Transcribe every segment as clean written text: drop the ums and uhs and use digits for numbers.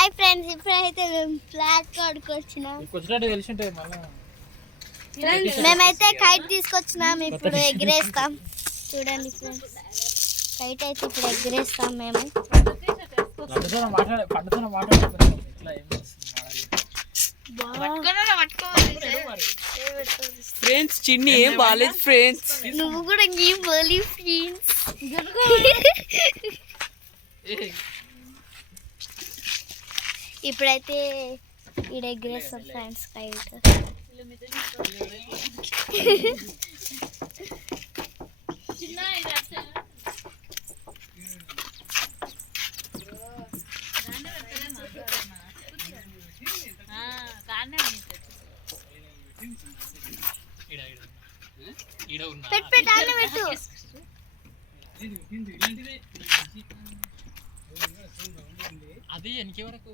Hi friends, ఇప్పుడైతే మేము flat కాడికి వచ్చినాం. మేమైతే కైట్ తీసుకొచ్చినాం, ఇప్పుడు ఎగిరేస్తాం. చూడండి ఫ్రెండ్స్, కైట్ అయితే ఇప్పుడు ఎగిరేస్తాం మేము. ఫ్రెండ్స్ చిన్ని ఏం బాలేదు ఫ్రెండ్స్. నువ్వు కూడా ఏం బాలి ఫ్రెండ్స్. ఇప్పుడైతే ఈడ ఎగిరేస్తాం ఫ్రెండ్స్ కైట్. పెట్టు అది ఎనికి వరకు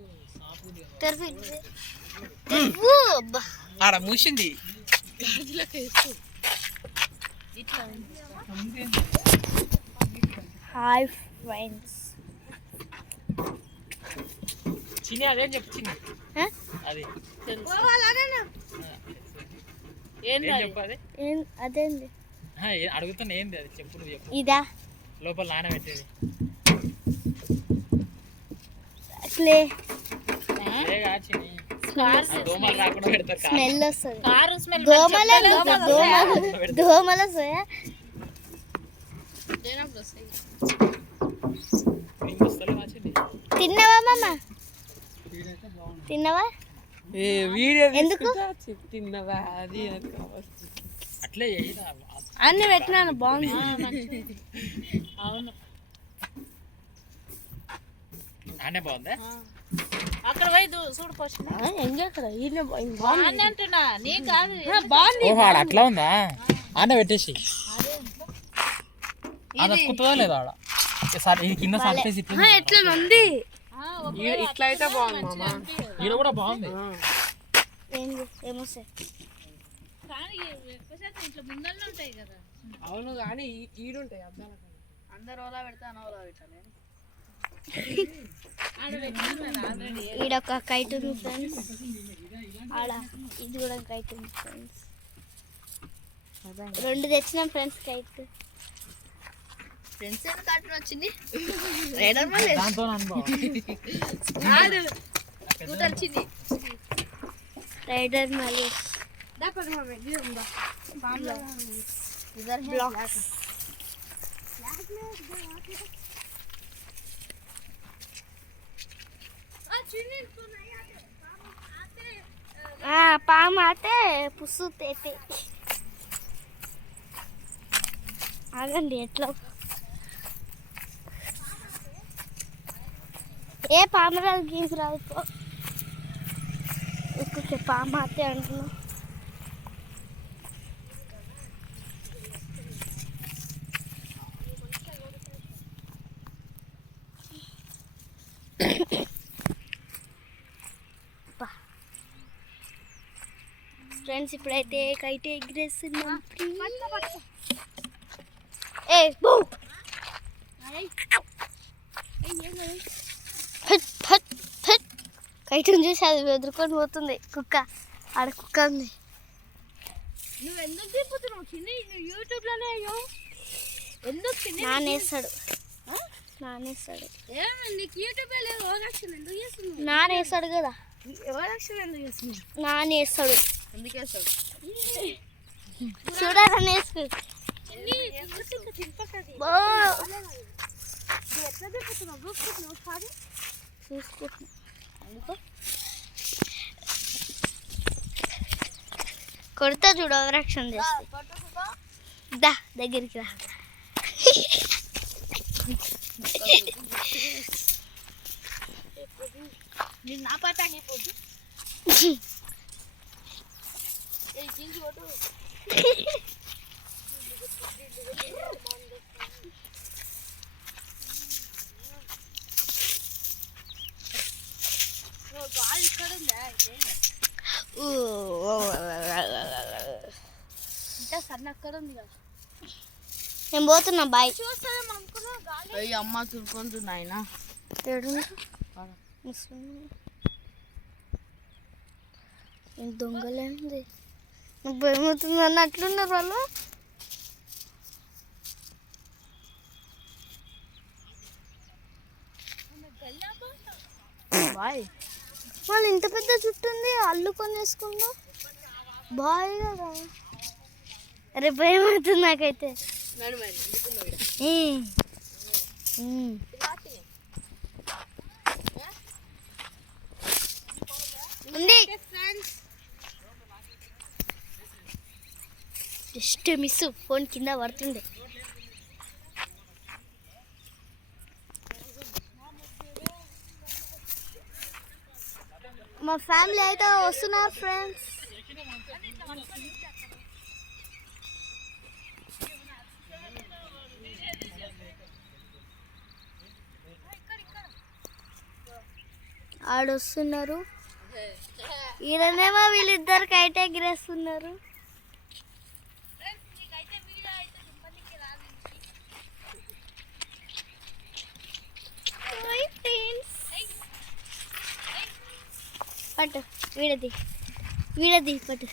ఆడ మూసింది. Hi friends. చిన్న అదేం చెప్పు చిన్న అది అదేంది అడుగుతున్నా, ఏంది అది చెప్పు, నువ్వు చెప్పు. ఇదా లోపల నానబెట్టేది దోమలు రాకుండా పెడతారు. స్మెల్ వస్తుంది, దోమలు వస్తాయా? తిన్నావా మామ? తిన్నావా? ఎందుకు తిన్నావా? అది అట్లే అన్ని పెట్టినాను, బాగుంది. అవును అనే బాగుందా? అక్కడ పోయి చూడు ఫస్ట్. అంటున్నా నీ కాదు, అట్లా ఉందా? ఆనే పెట్టేసి అది కుట్టుదా లేదా ఆడ కింద సర్ఫేస్ ఎట్లా ఉంది? ఇట్లా అయితే బాగుంది మామ. ఈడ కూడా బాగుంది. ఏమొస్తాయి ఇట్లా ముందరనే ఉంటాయి కదా. అవును కానీ ఈడుంటాయి అద్దాల. అందరు ఓలా పెడతా ఓలా పెట్టాలి. ఈడ ఒక కైట్ ఉంది ఫ్రెండ్స్, ఆడ ఇది కూడా కైట్ ఉంది ఫ్రెండ్స్. 2 తెచ్చినాం ఫ్రెండ్స్ కైట్. ఫ్రెండ్స్ కట్టు వచ్చింది. దాంతో అనుభవం వచ్చింది రైడర్ మళ్ళీ బ్లాక్స్. పాము ఆతే పుస్సు తేతే. ఆగండి, ఎట్లా ఏ పాము రాదు, గీసి రాదు. ఎక్కువ పాము ఆతే అంటున్నా. ఫ్రెండ్స్ ఇప్పుడైతే కైట్ ఎగిరేస్తున్నాం. కైట్ని చూసి అది ఎదుర్కొని పోతుంది కుక్క. ఆడ కుక్క ఉంది. నువ్వు ఎందుకు తిప్పుతున్నావు చిన్ని? యూట్యూబ్ లోనే ఎందుకు నానేస్తాడు. నీకు యూట్యూబ్ లో ఓవరాక్షన్ ఎందుకు చేస్తున్నావు? నానేస్తాడు కదా. ఓవరాక్షన్ ఎందుకు చేస్తున్నావు? నానేస్తాడు. ఎందుకు వేస్తాడు? చూడాలని వేసుకు. ఎట్లా తిప్పుతున్నావు? చూసుకుంటున్నా. కొడతా చూడు, ఓవరాక్షన్ చేస్తా. దా దగ్గరికి రా. నా పటాంగి పోదు. ఇక్కడ ఉందా? ఇంకా సన్న అక్కడ ఉంది కదా. నేను పోతున్నా, బాయ్. అమ్మ చురుకుంటుంది ఆయన. ముస్లిం దొంగలేంది భయమవుతుంది అన్నట్లున్నారు వాళ్ళు. బాయ్ వాళ్ళు ఇంత పెద్ద జుట్టు ఉంది అల్లుకొని వేసుకుందా బాయ్ కదా. అరే భయం అవుతుంది నాకైతే. ఉంది జస్ట్ మిస్ ఫోన్ కింద పడుతుండే. మా ఫ్యామిలీ అయితే వస్తున్నారు ఫ్రెండ్స్. ఆడొస్తున్నారు. ఈడనేమో వీళ్ళిద్దరు కైట్ ఎగిరేస్తున్నారు. పట్టు వీడది పట్టు.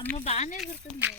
అమ్మ బాగానే గుర్తుంది.